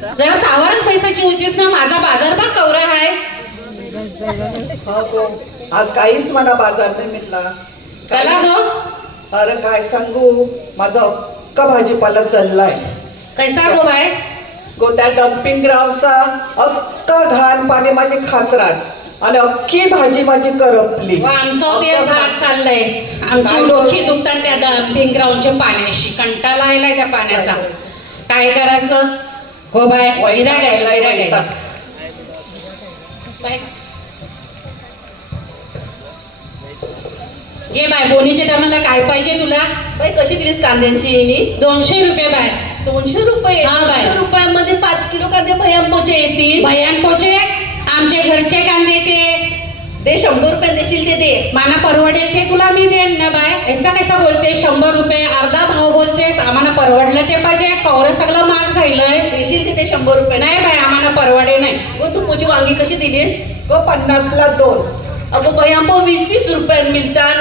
जरा तावरच पैशाची होतीस ना. माझा बाजार बघ कवरा आहे. आज काहीच मला बाजार नाही मिळला. कला गो? अरे काय सांगू, माझा अख्खा भाजीपाला चाललाय. कैसा गो बाय? गो त्या डम्पिंग ग्राउंडचा अख्खा घाण पाणी माझी खासरात आणि अख्खी भाजी माझी करपली. आमचा तेच भाग चाललाय. आमची डोकी दुखतात त्या डम्पिंग ग्राउंडच्या पाण्याशी. कंटाळा आलाय त्या पाण्याचा. काय करायचं हो बाय? वैरा गायला घे बाय. बोनीच्या टायमाला काय पाहिजे तुला? बाई कशी दिलीस कांद्यांची? 200 रुपये बाय. 200 रुपये? हा बाय. 200 रुपयामध्ये 5 किलो कांदे भयान पोचे येतील. भयान पोचे? आमचे घरचे कांदे ते 100 रुपये देशील ते दे. माना परवडेल ते तुला मी देईन ना बाय. ऐसा कैसा बोलते? 100 रुपये अर्धा भाव बोलतेस. आम्हाला परवडलं ते पाहिजे. कवरं सगळं महाग झालंय. देशील ते 100 रुपये? नाही बाय, आम्हाला परवडे नाही. गो तू पोची वांगी कशी दिलीस? गो 50ला 2. अगो भयान 20-20 रुपये मिळतात.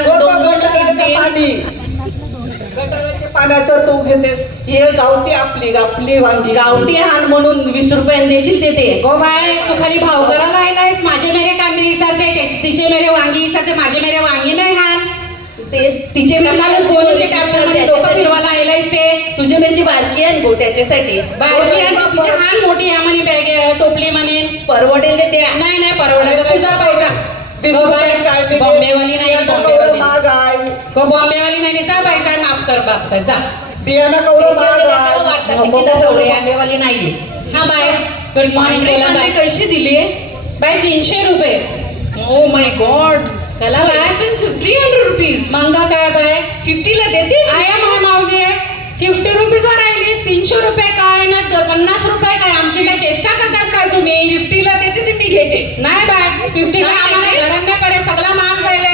गटाराच्या पाण्याचं तू घेतेस. हे गावठी आपली वांगी. गावठी हाण म्हणून 20 रुपये देशील ते दे. गो बाय, तू खाली भाव करायला आलायस. माझे मेरे कांदे विचारते, तिचे मेरे वांगी विचारते. माझे मेरे वांगी नाही हाण. तिचे डोकं फिरवायला आलायस ते. तुझे मेची बारकी आहे गो त्याच्यासाठी. बारकी आहे तिची हाण मोठी आहे म्हणे. बॅग टोपली म्हणे. परवडेल ते द्या. नाही परवडायचं. तुझा पैसा. बॉम्बेवाली नाही. बॉम्बेवाली नाही. जा पैसा माफ कर बाप जा. बियाणं बॉम्बेवाली नाही. हा बाय. Good morning. बोला बाय. कशी दिली बाय? 300 रुपये. Oh my God. चला बाय. 300 रुपीज. मंगा काय बाय? 50 ला देते. आया माय मावली 50 रुपीज वर राहिलीस. 300 रुपये काय ना 50 रुपये काय? आमची काय चेष्टा करतास काय तुम्ही? 50 ला देते ते मी घेते. नाही बाय. 50 ला आम्हाला घरात नाही पडे. सगळा महाग जायले.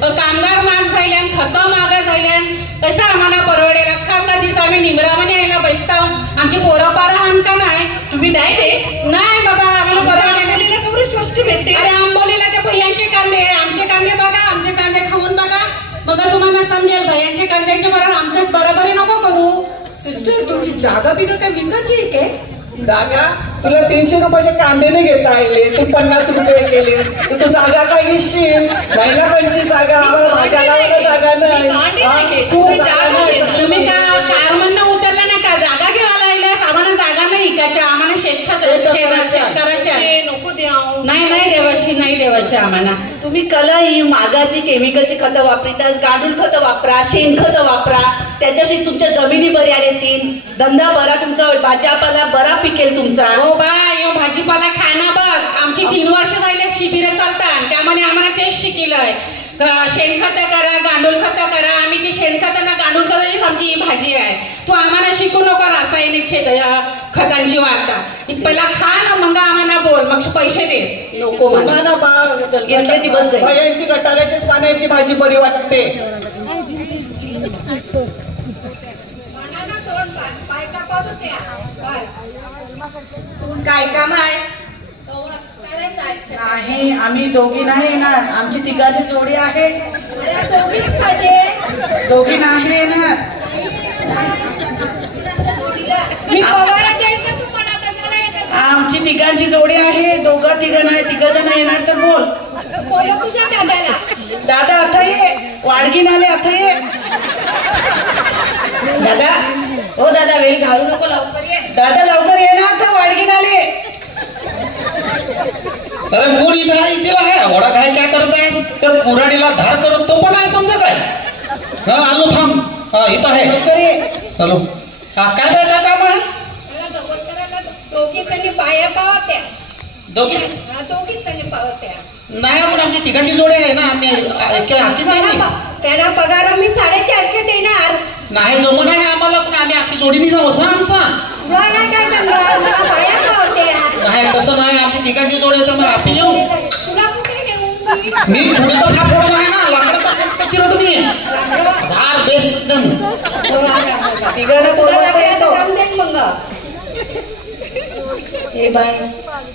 कामगार महाग जायले. खतं महाग जायले. कसं आम्हाला परवडेल? अख्खा दिवस आम्ही निमरावाने यायला बसता. आमची पोरं पारा हाण का नाही? तुम्ही नाही दे? नाही बाबा, आम्हाला परवडेल. केवढे स्वस्त भेटते. अरे आंबोलीला ते भैयांचे कांदे. आमचे कांदे बघा. आमचे कांदे खाऊन बघा. मग तुम्हाला समजेल. भैयांचे कांद्याचे बरोबर आमच्या बरोबरी नको करू. सिस्टर तुमची जागा बिगा काय विकायची आहे काय? जागा तुला 300 रुपयाचे कांदे नाही घेता आले. तू 50 रुपये केले. तू जागा काय घेशील? राहिला 25 जागा. जागा नाही. तुम्ही कार म्हणणं उतरला नाही का? जागा घेवायला लागल्यास. आम्हाला जागा नाही इकायच्या. आम्हाला शेतकऱ्याच्या नको द्याव. नाही देवाची. नाही देवाची आम्हाला. तुम्ही कला ही मागाची केमिकलची खतं वापरतात. गांडूळ खतं वापरा. शेणखतं वापरा. त्याच्याशी तुमच्या जमिनी बऱ्या येतील. धंदा बरा तुमचा. भाजीपाला बरा पिकेल तुमचा. हो बाय, यो भाजीपाला खाना बघ. आमची 3 वर्ष झाले शिबिरं चालतात. त्यामुळे आम्हाला तेच शिकलंय. शेणखतं करा, गांडूळ खतं करा. आम्ही ती शेणखतं गांडूळ खताचीच आमची ही भाजी आहे. तू आम्हाला शिकू नको रासायनिक खतांची वाटा. पहिला खा ना, मग आम्हाला बोल. मग पैसे देस. नको घेतले दिवस भयांची गटाराच्याच पाण्याची भाजी बरी वाटते. काय काम आहे? नाही, आम्ही दोघी नाही येणार. आमची तिघाची जोडी आहे. दोघी नाही येणार. आमची तिघांची जोडी आहे. तिघं नाही. 3 जण येणार तर बोल. दादा आता ये. वाडगी नाले आता ये. दादा. हो दादा, वेळ घालू नको. लवकर ये दादा. लवकर ये ना आता. वाडगी नाले. अरे मूल इथं आहे. इथेला आहे. वडा काय करत आहे? त्या कुऱ्हाडीला धार करत तो पण आहे समजा काय? हा आलो थांब. हा इथं आहे. लवकर ये. हॅलो. काय बाय काय काम आहे? दोघी त्यांनी पाया पावत्या. दोघी त्यांनी पावत्या. नाही आपण आमची तिघांची जोडी आहे ना. आम्ही त्याला पगार मी 450 देणार. नाही जमून आहे आम्हाला. पण आम्ही आखी जोडीने जाऊ असा आमचा. नाही तसं नाही. आमची तिघांची जोडी आहे तर मग आपण येऊ. मी पुढे तर फार आहे ना. लाकडं तर मस्त चिरत मी. फार बेस्ट हे बाय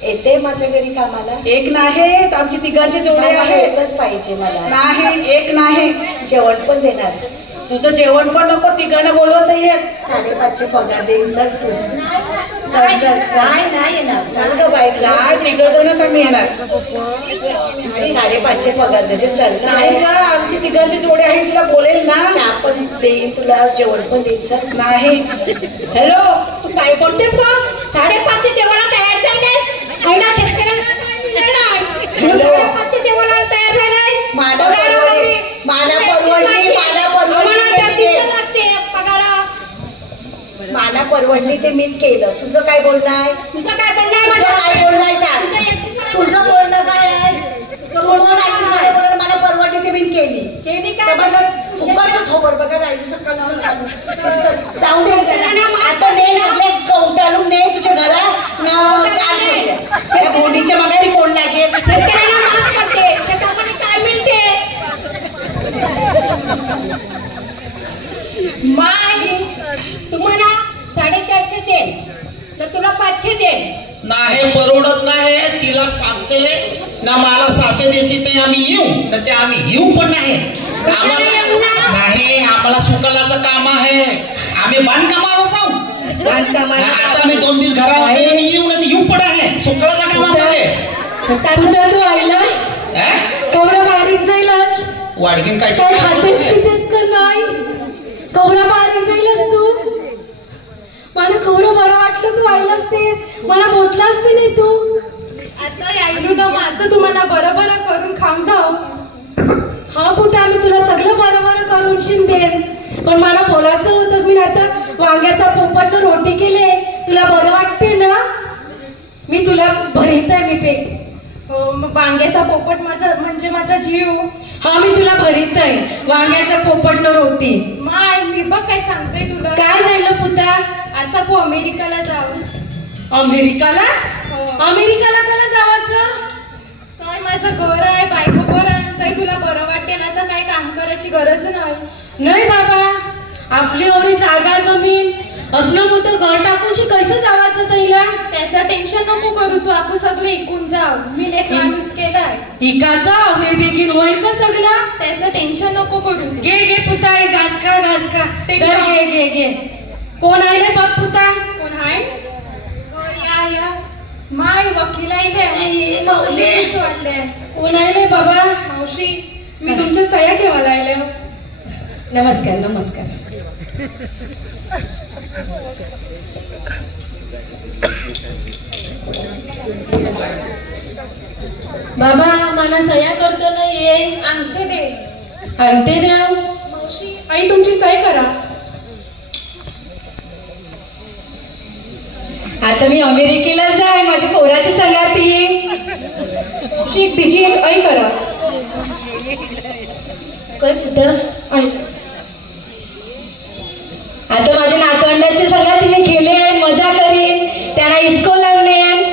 येते माझ्या घरी कामाला. एक नाही. आमची तिघांची जोडी आहे. एकच पाहिजे मला. नाही एक नाही. जेवण पण देणार. तुझं जेवण पण नको. तिघांना बोलवत येत. 550 पगार देईन. चल तू. चल चल जाय नाही येणार चल ग बाई काय तिघजणच आम्ही येणार. 5:30चे पगार देते चल नाही ग आमची तिघांची जोडी आहे तुला बोलेल ना. चहा पण देईन तुला जेवण पण देईन चल. नाही. हॅलो तू काय बोलतेस का? 5:30चे जेवणाला तयार झाले महिला शेतकऱ्यांना काय मिळणार? 5:30चे जेवणाला तयार झाले माना परवडली माना परवडली ते मी केलं. तुझं काय बोलणं आहे? तुझं काय बोलणं काय बोलणं आहे सांग. तुझं बोलणं काय आहे? मला परवडली ते मी केली फुकट थोबर बघा राहिली जाऊ दे. आता ने सगळे कौटाळून ने तुझ्या घरात भोंडीच्या मागे कोण लागेल. शेतकऱ्यांना माफ करते त्याच्यामध्ये काय मिळते? तुम्हाला 450 दे तर तुला 500 दे. नाही परवडत नाही. तिला 500 ना मला 600 देशी ते आम्ही येऊ ना ते आम्ही येऊ पण नाही. आम्हाला सुकलाचं काम आहे. आम्ही बांधकामावर जाऊ. आता आम्ही 2 दिवस घरामध्ये येऊ ना ते येऊ पण आहे. सुकलाचं काम आहे. तू आईलास कवरा बारीक जाईलास वाडगीन काय काय खातेस पितेस का नाही? कवरा बारीक जाईलास तू. मला कवरं बरं वाटलं तू आईलास ते. मला बोललास बी नाही तू. आता यायलो ना मग आता तुम्हाला बरं बरं करून खाऊन दाव. हा पुता मी तुला सगळं बरं बरं करून शिंदेन पण मला बोलायचं होतंच. मी आता वांग्याचा पोपट रोटी केले. तुला बरं वाटते ना? मी तुला भरीत आहे मी पेट. वांग्याचा पोपट माझा म्हणजे माझा जीव. हा मी तुला भरीत आहे वांग्याचा पोपट न रोटी. माय मी बघ काय सांगते तुला. काय झालं पुता? आता तू अमेरिकाला जाऊ. अमेरिकाला? अमेरिकाला कला जावाचं? काय माझं घर आहे बायको बरं आहे ताई तुला बरं वाटेल. आता काय काम करायची गरज नाही बाबा. आपली एवढी जागा जमीन असलं मोठं घर टाकून कसं जावायचं तैला? त्याचं टेन्शन नको करू तू. आपण सगळं इकून जाऊ. मी एक माणूस केलाय इकाचा मी बेगीन होईल का सगळं? त्याचं टेन्शन नको करू. घे घे पुता घास का तर घे. कोण आले बघ पुता? कोण आहे? या माय वकील आले. कोण आले बाबा? मावशी मी तुमच्या सह्या ठेवायला आले. नमस्कार. बाबा मला सह्या करतो ना ये. अंगठे द्या. मावशी आई तुमची सही करा. आता मी अमेरिकेला जाय माझ्या पोराची संगाती. मावशी तिची एक आई करा. काय पुत्र? आई आता माझ्या नातवंडाची संगाती मी खेळेन मजा करीन त्यांना इस्कोला नेन.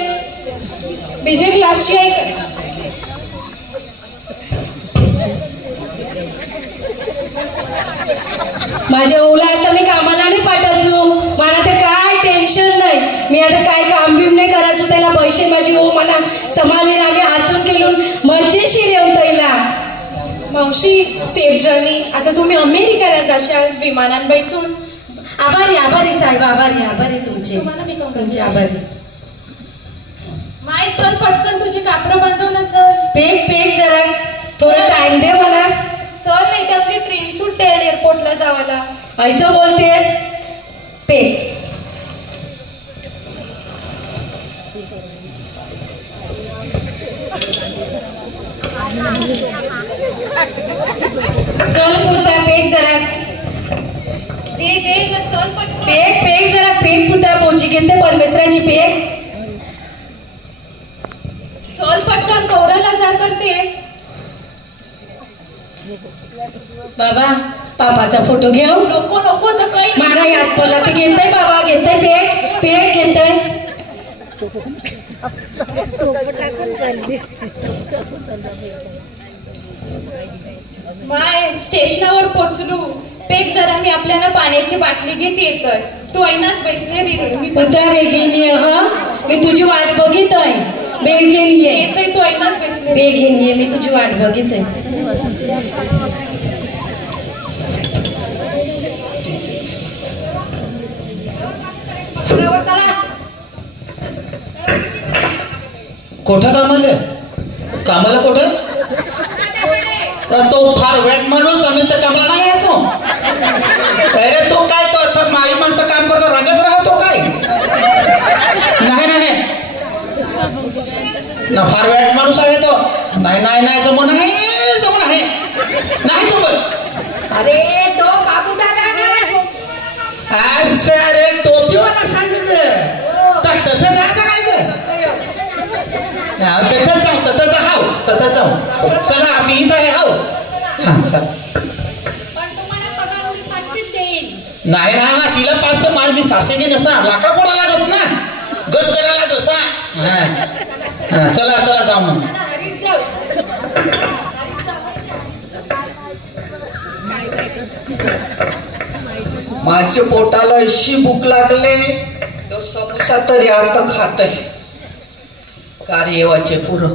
बीजे क्लासची आई करा. माझ्या ओला आता मी कामाला नाही पाठायचो. मला ते काय टेन्शन नाही. मी आता काय काम बिम नाही करायचो. त्याला पैसे माझी ओ मला समाली लागे हाचून केलून मजेशीर येऊन तैला. मावशी सेफ जर्नी. आता तुम्ही अमेरिकेला जाशाल विमानात बसून. आभारी साहेब आभारी तुमचे आभारी. माय चल पटकन तुझे कापडं बांधव ना. चल पेक जरा थोडा टाइम दे मला. चल नाही तर आपली ट्रेन सुटते एअरपोर्टला जावाला. ऐसं बोलतेस? पेक चल पुता पेक जरा दे चल पटकन. पेक जरा पेक पुता पोची घेते परमेश्वराची पेक. चल पटकन कवराला जा करतेस. बाबा पापाचा फोटो घेऊ. नको तर काही मला याद पडला ते घेतय बाबा घेतय पेक घेतय. माय स्टेशनावर पोचलो. पेक जरा मी आपल्याला पाण्याची बाटली घेत येतोय. तू ऐनाच बसले रे. मी पुता बेगीन ये. मी तुझी वाट बघितोय. बेगीन ये. येतोय तू ऐनाच बसले. बेगीन ये मी तुझी वाट बघितोय. कुठं कामाला कुठं? तो फार वेट माणूस आम्ही तर कामाला नाही यायचो. अरे तो काय तो माई माणसं काम करतो रागच राहतो काय? नाही ना फार वेट माणूस आहे तो. नाही जमून आहे नाही जमत. अरे तो बाबू दादा असं अरे टोपीवाला सांगितलं तर तसं जायचं काय तथं जाऊ चला आम्ही इथं आहे हाव. चल पण तुम्हाला पगार उडी पाचशेच देईन. नाही ना तिला 500 माल मी 600 घेईन असा लाकडा कोणा लागत ना घस करायला घसा. चला जाऊ मग. हरीच जाऊ. माझ्या पोटाला अशी भूक लागले तो समोसा तरी आता खात आहे. कार्यवाचे पुरं.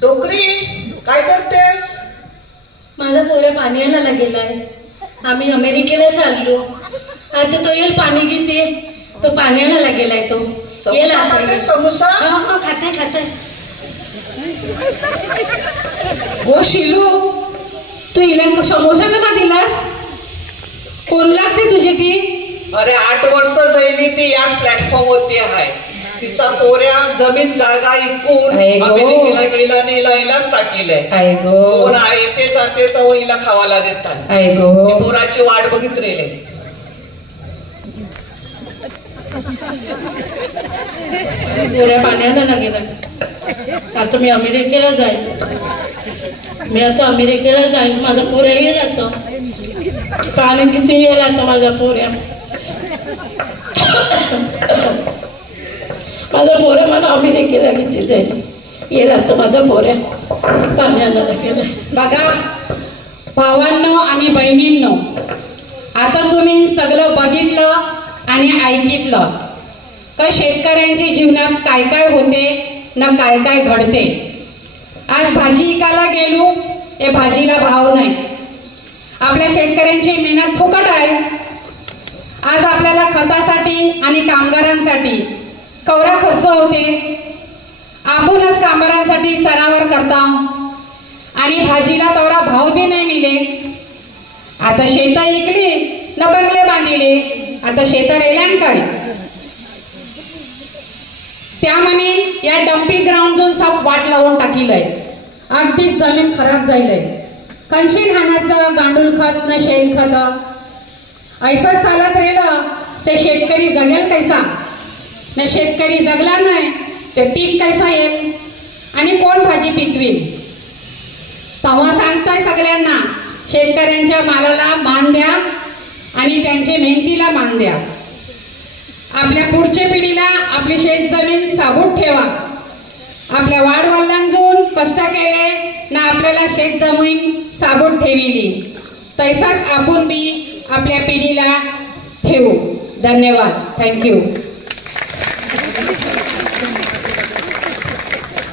डोकरी काय करतेस? माझा पोऱ्या पाणी आणायला गेलाय. आम्ही अमेरिकेला चाललो. आता तो येईल पाणी घेते. तो पाणी आणायला गेलाय. तो येईल आता. समोसा हा खाते. हो शिलू, तू हिला समोसा का दिलास? कोण लागते तुझी ती? अरे 8 वर्ष झाली ती याच प्लॅटफॉर्म वरती आहे. तिचा पोऱ्या जमीन जागा इकून अमेरिकेला गेला आणि हिलाच टाकीलंय. कोण आहे ते जाते तर हिला खावाला देतात. पोराची वाट बघित रेले. पोऱ्या पाणी आणायला गेला. आता मी अमेरिकेला जाईल. माझा पोऱ्या येईल आता. पाणी किती येईल आता माझा पोऱ्या. माझा पोऱ्या मला अमेरिकेला किती जाईल. येईल आता माझा पोऱ्या पाणी आणायला गेलाय. बघा भावांनो आणि बहिणींनो, आता तुम्ही सगळं बघितलं आणि ऐकितलं का शेतकऱ्यांच्या जीवनात काय काय होते ना काय काय घडते. आज भाजी विकायला गेलो, हे भाजीला भाव नाही. आपल्या शेतकऱ्यांची मेहनत फुकट आहे. आज आपल्याला खतासाठी आणि कामगारांसाठी कवरा खर्च होते. आपणच कामगारांसाठी चरावर करता आणि भाजीला तेवढा भाव बी नाही मिळे. आता शेता इकली न बंगले बांधिले. आता शेता रेल्यान काय त्यामध्ये या डम्पिंग ग्राउंड जो साप वाट लावून टाकीलय. अगदी जमीन खराब जाईलय. कणशी घाण्याचं गांडूळ खत न शेण खत ऐसंच चालत राहिलं ते शेतकरी जगेल कैसा न शेतकरी जगला नाही ते पीक कैसा येईल आणि कोण भाजी पिकवील. तेव्हा सांगताय सगळ्यांना शेतकऱ्यांच्या मालाला मान द्या आणि त्यांच्या मेहनतीला मान द्या. आपल्या पुढच्या पिढीला आपली शेत जमीन साबूत ठेवा. आपल्या वाडवडिलांजून कष्ट केले ना आपल्याला शेत जमीन साबूत ठेविली तैसाच आपण बी आपल्या पिढीला ठेवू. धन्यवाद. थँक्यू.